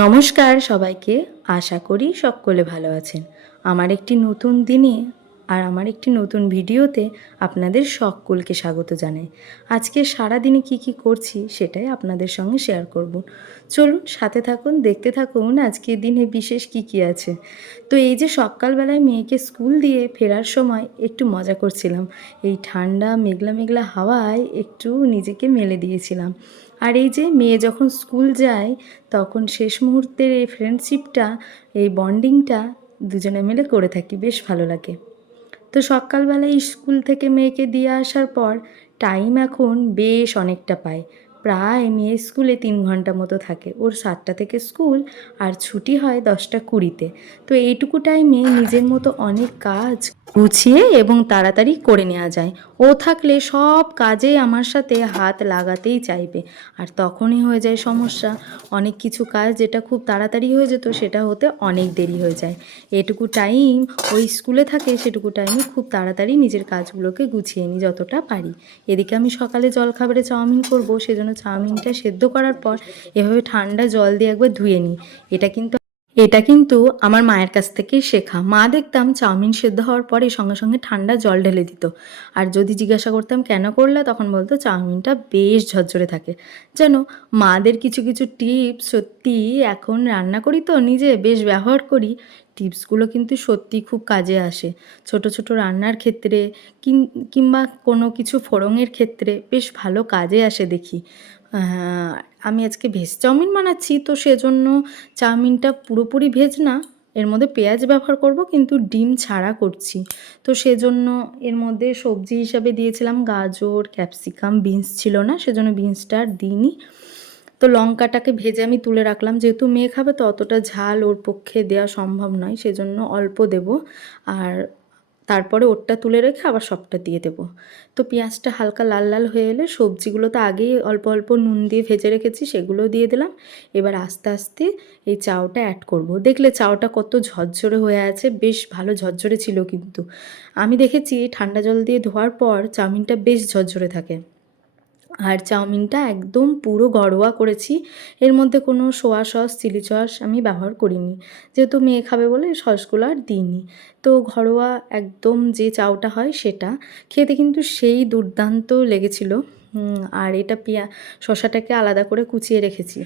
নমস্কার সবাইকে। আশা করি সকলে ভালো আছেন। আমার একটি নতুন দিনে আর আমার একটি নতুন ভিডিওতে আপনাদের সকলকে স্বাগত জানাই। আজকে সারাদিনে কি করছি সেটাই আপনাদের সঙ্গে শেয়ার করব। চলুন সাথে থাকুন, দেখতে থাকুন আজকের দিনে বিশেষ কি আছে। তো এই যে সকালবেলায় মেয়েকে স্কুল দিয়ে ফেরার সময় একটু মজা করছিলাম। এই ঠান্ডা মেঘলা মেঘলা হাওয়ায় একটু নিজেকে মেলে দিয়েছিলাম। আর এই যে মেয়ে যখন স্কুল যায় তখন শেষ মুহূর্তের এই ফ্রেন্ডশিপটা, এই বন্ডিংটা দুজনে মিলে করে থাকি, বেশ ভালো লাগে। তো সকালবেলায় স্কুল থেকে মেয়েকে দিয়ে আসার পর টাইম এখন বেশ অনেকটা পাই। প্রায় মেয়ে স্কুলে 3 ঘন্টা মতো থাকে। ওর 7টা থেকে স্কুল আর ছুটি হয় 10টা 20-তে। তো এইটুকু টাইমে নিজের মতো অনেক কাজ গুছিয়ে এবং তাড়াতাড়ি করে নেওয়া যায়। ও থাকলে সব কাজে আমার সাথে হাত লাগাতেই চাইবে, আর তখনই হয়ে যায় সমস্যা। অনেক কিছু কাজ যেটা খুব তাড়াতাড়ি হয়ে যেত সেটা হতে অনেক দেরি হয়ে যায়। এটুকু টাইম ওই স্কুলে থাকে, সেটুকু টাইমে খুব তাড়াতাড়ি নিজের কাজগুলোকে গুছিয়ে নিই যতটা পারি। এদিকে আমি সকালে জলখাবারে চাউমিন করব, সেজন্য চাউমিনটা সেদ্ধ করার পর এভাবে ঠান্ডা জল দিয়ে একবার ধুয়ে নিই। এটা কিন্তু আমার মায়ের কাছ থেকেই শেখা। মা দেখতাম চাউমিন সেদ্ধ হওয়ার পরে সঙ্গে সঙ্গে ঠান্ডা জল ঢেলে দিত, আর যদি জিজ্ঞাসা করতাম কেন করলে, তখন বলতো চাউমিনটা বেশ ঝরঝরে থাকে। যেন মাদের কিছু কিছু টিপস সত্যি এখন রান্না করি তো নিজে বেশ ব্যবহার করি। টিপসগুলো কিন্তু সত্যি খুব কাজে আসে। ছোট ছোট রান্নার ক্ষেত্রে কিংবা কোনো কিছু ফোড়নের ক্ষেত্রে বেশ ভালো কাজে আসে দেখি। আমি আজকে ভেজ চাউমিন বানাচ্ছি, তো সেজন্য চাউমিনটা পুরোপুরি ভেজ না, এর মধ্যে পেঁয়াজ ব্যবহার করব, কিন্তু ডিম ছাড়া করছি। তো সেজন্য এর মধ্যে সবজি হিসাবে দিয়েছিলাম গাজর, ক্যাপসিকাম, বিনস ছিল না, সেজন্য বিনসটা আর দিইনি। তো লঙ্কাটাকে ভেজে আমি তুলে রাখলাম, যেহেতু মেয়ে খাবে তো অতটা ঝাল ওর পক্ষে দেওয়া সম্ভব নয়, সেজন্য অল্প দেব। আর তারপরে ওরটা তুলে রেখে আবার সবটা দিয়ে দেবো। তো পেঁয়াজটা হালকা লাল লাল হয়ে এলে সবজিগুলো তো আগেই অল্প অল্প নুন দিয়ে ভেজে রেখেছি, সেগুলোও দিয়ে দিলাম। এবার আস্তে আস্তে এই চাউটা অ্যাড করব। দেখলে চাউটা কত ঝরঝরে হয়ে আছে, বেশ ভালো ঝরঝরে ছিল। কিন্তু আমি দেখেছি ঠান্ডা জল দিয়ে ধোয়ার পর চাউমিনটা বেশ ঝরঝরে থাকে। আর চাউমিনটা একদম পুরো ঘরোয়া করেছি, এর মধ্যে কোনো সোয়া সস, চিলি সস আমি ব্যবহার করিনি, যেহেতু মেয়ে খাবে বলে সসগুলো আর দিইনি। তো ঘরোয়া একদম যে চাউটা হয় সেটা খেতে কিন্তু সেই দুর্দান্ত লেগেছিল। আর এটা শসাটাকে আলাদা করে কুচিয়ে রেখেছি।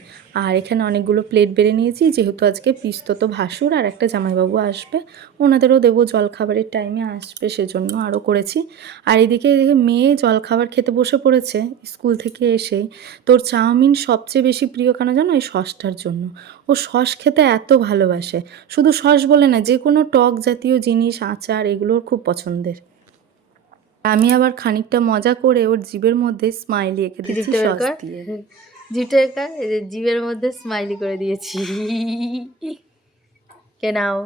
আর এখানে অনেকগুলো প্লেট বেড়ে নিয়েছি, যেহেতু আজকে পিস্তত ভাসুর আর একটা জামাইবাবু আসবে, ওনাদেরও দেবো, জলখাবারের টাইমে আসবে সেজন্য আরও করেছি। আর এদিকে মেয়ে জলখাবার খেতে বসে পড়েছে স্কুল থেকে এসেই। তোর চাউমিন সবচেয়ে বেশি প্রিয় কেন জানো? এই সসটার জন্য। ও সস খেতে এত ভালোবাসে, শুধু সস বলে না, যে কোনো টক জাতীয় জিনিস, আচার, এগুলোর খুব পছন্দের। আমি আবার খানিকটা মজা করে ওর জিভের মধ্যে স্মাইলি এঁকে দিয়েছি সস দিয়ে। জিভের মধ্যে স্মাইলি করে দিয়েছি। কে নাও।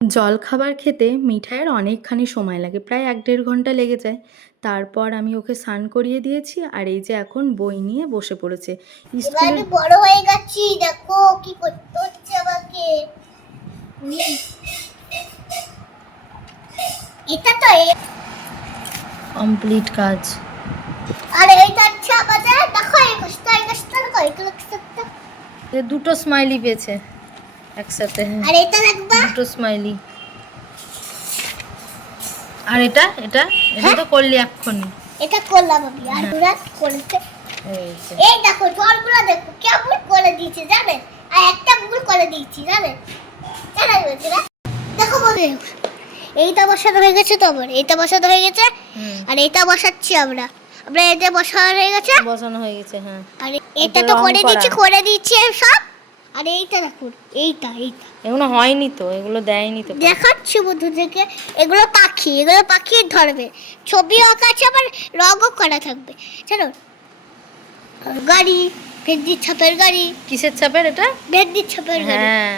জলখাবার খেতে মিঠাইয়ের অনেকখানি সময় লাগে, প্রায় 1-1.5 ঘন্টা লেগে যায়। তারপর আমি ওকে স্নান করিয়ে দিয়েছি, আর এই যে এখন বই নিয়ে বসে পড়েছে। আমি বড় হয়ে গেছি, দেখো কি করতে হচ্ছে আমাকে। এটা তো কমপ্লিট কাজ। আরে এইটা আচ্ছা আমাদের দেখো, এই কষ্ট দেখো, এগুলো দুটো স্মাইলি পেয়েছে একসাথে। আর এটা দেখবা, দুটো স্মাইলি। আর এটা এটা এটা তো করলি এক্ষুনি। এটা করলাম আমি, আর পুরা করেছে। এই দেখো জলগুলো দেখো কেমন করে দিয়েছে জানেন, আর একটা ভুল করে দিয়েছি জানেন দেখো বলে। এইটা বসানো হয়ে গেছে, তো আমার এইটা বসানো হয়ে গেছে, আর এইটা বসাচ্ছি আমরা এটা বসানো হয়ে গেছে, হ্যাঁ। আর এটা তো করে দিয়েছি সব। আর এইটা দেখুন, এইটা এগুলো হয়নি তো, এগুলো দেয়নি তো। দেখাচ্ছি বন্ধুদেরকে, এগুলো পাখি ধরবে, ছবি আঁকা আছে, আবার রঙও করা থাকবে জানো। গাড়ি, ভেন্ডির ছাপের গাড়ি। কিসের ছাপের এটা? ভেন্ডির ছাপের গাড়ি। হ্যাঁ,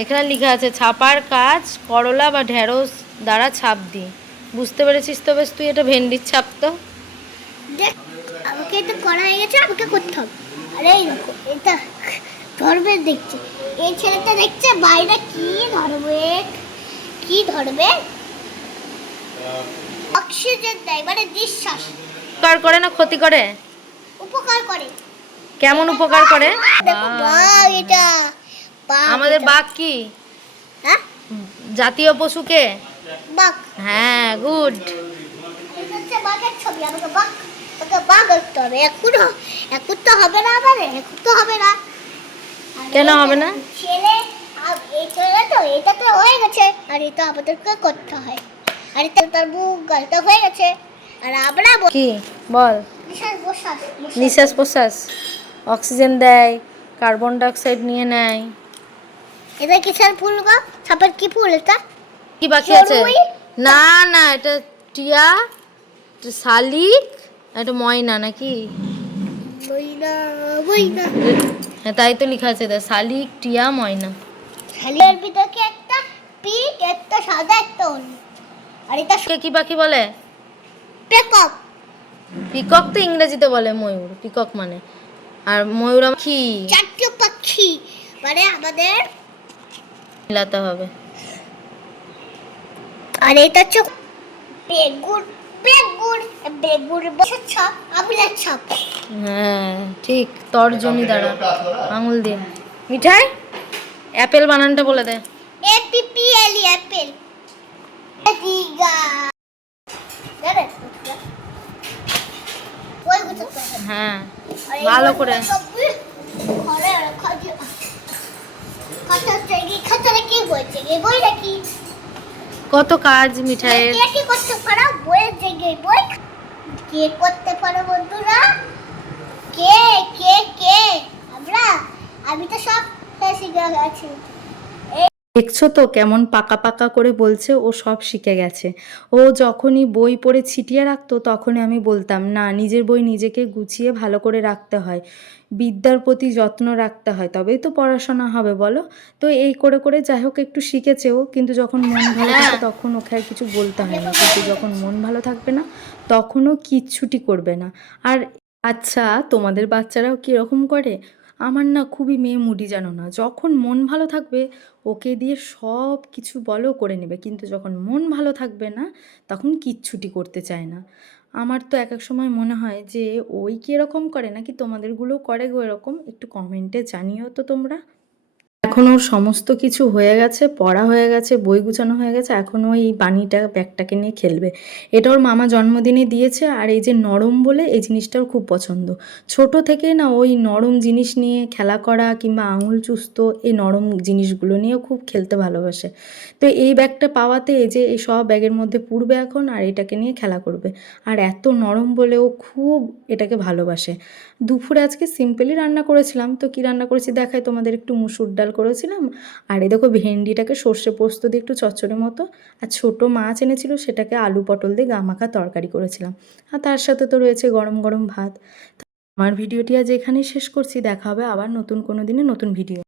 এখানে লেখা আছে ছাপার কাজ করলা বা ঢেঁড়স দ্বারা ছাপ দি। বুঝতে পেরেছিস তো বেশ তুই, এটা ভেন্ডির ছাপ তো। দেখ আমাকে এটা করা হয়ে গেছে, আমাকে করতে হবে। আরে এই দেখো এটা ধরবে, দেখছে এই ছেলেটা, দেখছে বাইরে কি ধরবে অক্সিজেন দেয়, মানে নিঃশ্বাস। উপকার করে না ক্ষতি করে? উপকার করে। কেমন উপকার করে? দেখো বাঘ, এটা বাঘ, আমাদের এটা। বাঘ কি হ্যাঁ জাতীয় পশুকে? বাঘ। হ্যাঁ, গুড। এটা হচ্ছে বাঘের ছবি, আমাকে বাঘ আঁকতে হবে। এখন তো হবে না, এখন তো হবে না। আর কেন এই হবে না? ছেলে আর এই ছেলে তো এটা তো হয়ে গেছে, আর এটা আমাদেরকে করতে হয়। আর এটা তার বুক গালটা হয়ে গেছে, আর আমরা কি বল? নিঃশ্বাস প্রশ্বাস নিঃশ্বাস প্রশ্বাস, অক্সিজেন দেয়, কার্বন ডাইঅক্সাইড নিয়ে নেয়। এটা কিসের ফুল গো? সাপের কি ফুল এটা? কি বাকি আছে? চড়ুই? না না, এটা টিয়া, এটা শালিক, এটা ময়না নাকি? বইনা বইনা হ্যাঁ, তাই তো লেখা আছে, দেখ, শালিক, টিয়া, ময়না। খালির ভিতরে একটা পিক, একটা সাদা, একটা অন্য। আর এটা কে কি পাখি বলে? পেকক। পিকক তো ইংরেজিতে বলে ময়ূর, পিকক মানে। আর ময়ূর কি চারটি পাখি মানে আমাদের। মিলাতে হবে। আর এটা হচ্ছে বেগুন, বেগুন বসে ছাপ, আবুলের ছাপ। হ্যাঁ ঠিক, তর্জনী দ্বারা আঙুল দিয়ে। মিঠাই, অ্যাপেল বানানটা বলে দে। APPL Apple. দিগা জানেন ওই গুছাতে হবে। হ্যাঁ, আর এই ভালো বইগুলো করে। সবই ঘরে রাখা যায়। খাতাটা কি বলছে? এই বইটা কি? কত কাজ মিঠাইয়ের। কে কি করতে পারো? বইয়ের জায়গায় বই। কে করতে পারো বন্ধুরা? কে কে কে? আমরা। আমি তো সব শিখে গেছি। দেখছো তো কেমন পাকা পাকা করে বলছে, ও সব শিখে গেছে। ও যখনই বই পড়ে ছিটিয়ে রাখতো তখনই আমি বলতাম, না, নিজের বই নিজেকে গুছিয়ে ভালো করে রাখতে হয়, বিদ্যার প্রতি যত্ন রাখতে হয়, তবেই তো পড়াশোনা হবে বলো। তো এই করে করে যাই হোক একটু শিখেছে ও, কিন্তু যখন মন ভালো থাকে তখন ওকে আর কিছু বলতে হয় না, কিন্তু যখন মন ভালো থাকবে না তখনও কিচ্ছুটি করবে না। আর আচ্ছা, তোমাদের বাচ্চারাও কীরকম করে? আমার না খুবই মেয়ে মুডি, জানো না, যখন মন ভালো থাকবে ওকে দিয়ে সব কিছু বলো করে নেবে, কিন্তু যখন মন ভালো থাকবে না তখন কিচ্ছুটি করতে চায় না। আমার তো এক এক সময় মনে হয় যে ওই কি এরকম করে নাকি তোমাদেরগুলো করে গো এরকম, একটু কমেন্টে জানিও তো তোমরা। এখন ওর সমস্ত কিছু হয়ে গেছে, পড়া হয়ে গেছে, বই গুছানো হয়ে গেছে, এখন ওই বানিটা ব্যাগটাকে নিয়ে খেলবে। এটা ওর মামা জন্মদিনে দিয়েছে, আর এই যে নরম বলে এই জিনিসটা ওর খুব পছন্দ। ছোট থেকেই না ওই নরম জিনিস নিয়ে খেলা করা কিংবা আঙুল চুষতো, এই নরম জিনিসগুলো নিয়েও খুব খেলতে ভালোবাসে। তো এই ব্যাগটা পাওয়াতে এই যে এই সব ব্যাগের মধ্যে পুরবে এখন, আর এটাকে নিয়ে খেলা করবে। আর এত নরম বলেও খুব এটাকে ভালোবাসে। দুপুরে আজকে সিম্পলই রান্না করেছিলাম, তো কী রান্না করেছি দেখাই তোমাদের, একটু মুসুর ডাল করেছিলাম, আর এই দেখো ভেন্ডিটাকে সর্ষে পোস্ত দিয়ে একটু চচ্চড়ি মতো, আর ছোটো মাছ এনেছিল সেটাকে আলু পটল দিয়ে গামাখা তরকারি করেছিলাম, আর তার সাথে তো রয়েছে গরম গরম ভাত। আমার ভিডিওটি আজ এখানেই শেষ করছি, দেখা হবে আবার নতুন কোনো দিনে নতুন ভিডিও।